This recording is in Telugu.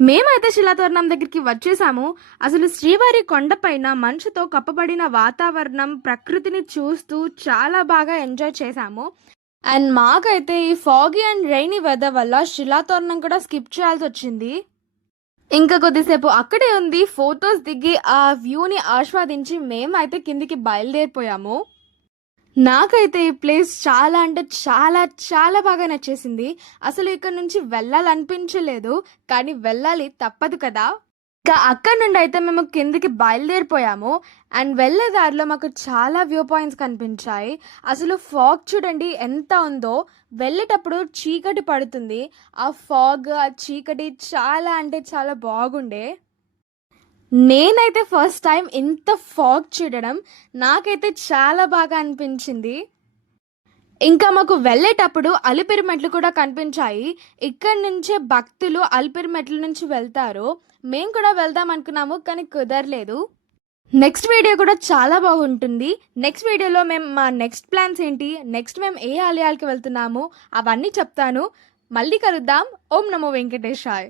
మేమైతే శిలాతోరణం దగ్గరికి వచ్చేసాము. అసలు శ్రీవారి కొండపైన మంచుతో కప్పబడిన వాతావరణం, ప్రకృతిని చూస్తూ చాలా బాగా ఎంజాయ్ చేశాము. అండ్ మాకైతే ఈ ఫాగీ అండ్ రైనీ వెదర్ వల్ల శిలాతోరణం కూడా స్కిప్ చేయాల్సొచ్చింది. ఇంకా కొద్దిసేపు అక్కడే ఉంది. ఫొటోస్ దిగి ఆ వ్యూని ఆస్వాదించి మేమైతే కిందికి బయలుదేరిపోయాము. నాకైతే ఈ ప్లేస్ చాలా అంటే చాలా చాలా బాగా నచ్చేసింది. అసలు ఇక్కడ నుంచి వెళ్ళాలనిపించలేదు, కానీ వెళ్ళాలి తప్పదు కదా. ఇంకా అక్కడ నుండి అయితే మేము కిందికి బయలుదేరిపోయాము. అండ్ వెళ్ళే దారిలో మాకు చాలా వ్యూ పాయింట్స్ కనిపించాయి. అసలు ఫాగ్ చూడండి ఎంత ఉందో. వెళ్ళేటప్పుడు చీకటి పడుతుంది. ఆ ఫాగ్, ఆ చీకటి చాలా అంటే చాలా బాగుండే. నేనైతే ఫస్ట్ టైం ఇంత ఫాగ్ చూడడం నాకైతే చాలా బాగా అనిపించింది. ఇంకా మాకు వెళ్ళేటప్పుడు అలిపిరి మెట్లు కూడా కనిపించాయి. ఇక్కడి నుంచే భక్తులు అలిపిరి మెట్ల నుంచి వెళ్తారు. మేము కూడా వెళ్దాం అనుకున్నాము, కానీ కుదరలేదు. నెక్స్ట్ వీడియో కూడా చాలా బాగుంటుంది. నెక్స్ట్ వీడియోలో మేము మా నెక్స్ట్ ప్లాన్స్ ఏంటి, నెక్స్ట్ మేము ఏ ఆలయాలకి వెళ్తున్నాము అవన్నీ చెప్తాను. మళ్ళీ కలుద్దాం. ఓం నమో వెంకటేశాయ్.